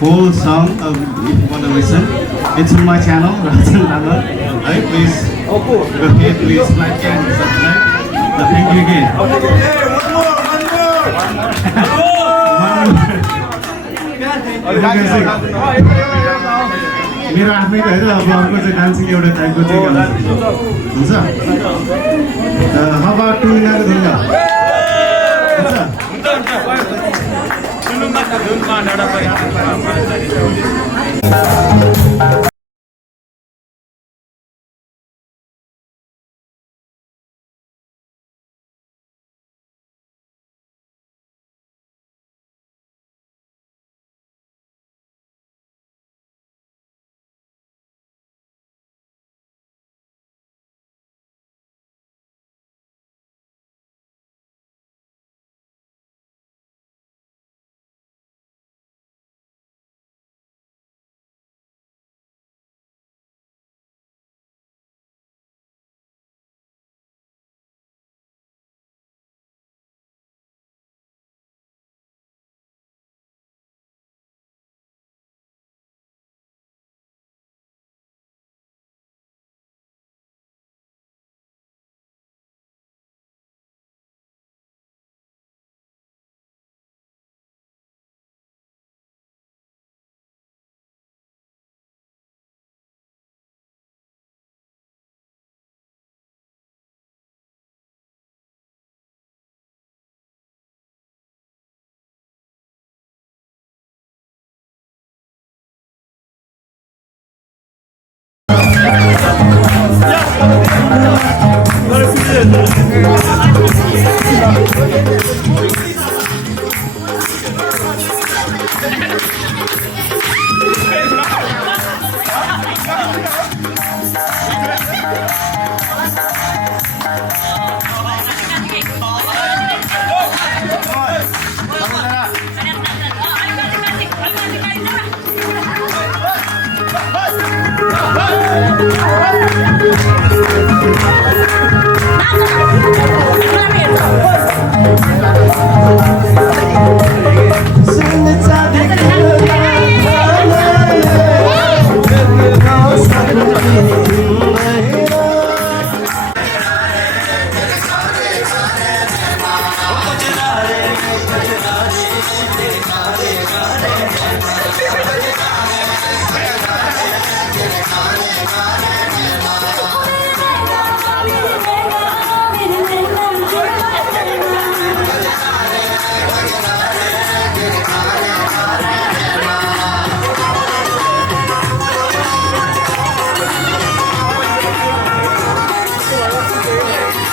whole song, if you want to listen, it's on my channel, Rajan Lama. Right, please go ahead, please like and subscribe. Thank you again. मेरो आफ्नै त होइन अब अर्को चाहिँ dancing एउटा टाइपको चाहिँ हुन्छ हावा टुङ्गाको ढुङ्गा हुन्छ